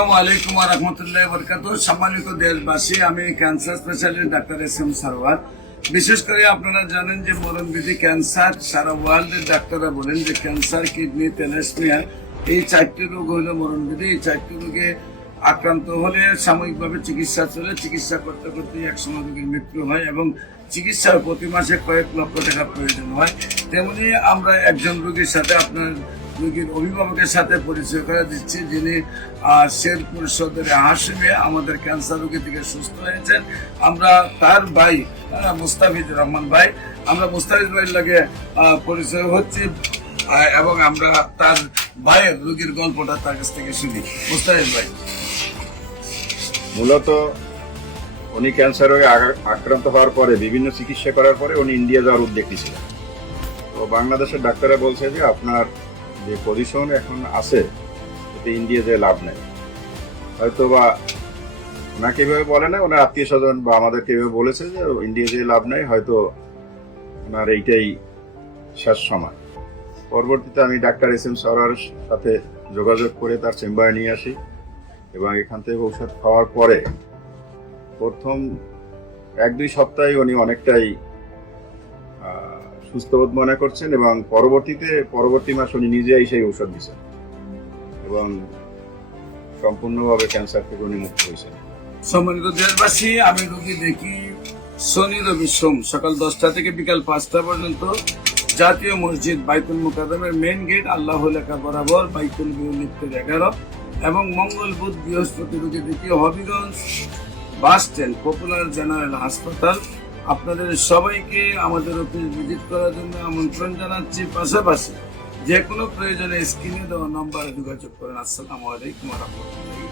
আসসালামু আলাইকুম ওয়া রাহমাতুল্লাহি ওয়া বারাকাতুহু। সম্মানিত দেশবাসী, আমি cancer specialist doctor SM. Sarwar. বিশেষ করে আপনারা জানেন যে মরণবিধি ক্যান্সার, সারা ওয়ার্ল্ডের ডাক্তাররা বলেন যে ক্যান্সার, কিডনি, থ্যালাসেমিয়া এই 4টি রোগ হলো মরণবিধি। এই 4টি রোগে আক্রান্ত হলে সাময়িকভাবে চিকিৎসা চলে, চিকিৎসা করতে করতে একসময় রোগীর মৃত্যু হয় এবং চিকিৎসার প্রতি মাসে কয়েক লক্ষ টাকা প্রয়োজন হয়। তেমনি আমরা একজন রোগীর সাথে আপনার রোগীর অভিভাবকের সাথে পরিচয় করে দিচ্ছি, যিনি শেরপুর সদরে হাসিমে আমাদের ক্যান্সার রোগী থেকে সুস্থ হয়েছেন। আমরা তার ভাই মুস্তাফিজুর রহমান ভাই, আমরা মুস্তাফিজ ভাইয়ের লাগে পরিচয় হচ্ছি এবং আমরা তার ভাইয়ের রোগীর গল্পটা তার কাছ থেকে শুনি। মুস্তাফিজ ভাই, মূলত উনি ক্যান্সার রোগে আক্রান্ত হওয়ার পরে বিভিন্ন চিকিৎসা করার পরে উনি ইন্ডিয়া যাওয়ার উদ্যোগ নিয়েছিলেন। তো বাংলাদেশের ডাক্তাররা বলছে যে আপনার যে পজিশন এখন আছে এতে ইন্ডিয়া যে লাভ নেই। হয়তো বা ওনাকে এভাবে বলে না, ওনার আত্মীয় স্বজন বা আমাদেরকে এভাবে বলেছে যে ইন্ডিয়া যে লাভ নেই, হয়তো ওনার এইটাই শেষ সময়। পরবর্তীতে আমি ডাক্তার এস.এম. সারওয়ারের সাথে যোগাযোগ করে তার চেম্বারে নিয়ে আসি এবং এখান থেকে ঔষধ খাওয়ার পরে প্রথম 1-2 সপ্তাহে উনি অনেকটাই সুস্থবোধ মনে করছেন এবং পরবর্তী মাস উনি নিজেই সেই ঔষধ দিচ্ছেন এবং সম্পূর্ণভাবে ক্যান্সার থেকে উনি মুক্ত হয়েছেন। সম্মানিত দেশবাসী, আমি রোগী দেখি শনি, রবি, সোম সকাল 10টা থেকে বিকাল 5টা পর্যন্ত জাতীয় মসজিদ বাইতুল মুকাররমের মেইন গেট আল্লাহ লেখা বরাবর বাইতুল বিউলিপ্তের 11 এবং মঙ্গল, বুধ, বৃহস্পতি রোগী দেখি Habiganj bus stand popular general হাসপাতাল। আপনাদের সবাইকে আমাদের অফিস ভিজিট করার জন্য আমন্ত্রণ জানাচ্ছি। পাশাপাশি যে কোনো প্রয়োজনে স্ক্রিনে দেওয়া নম্বরে যোগাযোগ করেন। আসসালামু আলাইকুম ওয়া রাহমাতুল্লাহি।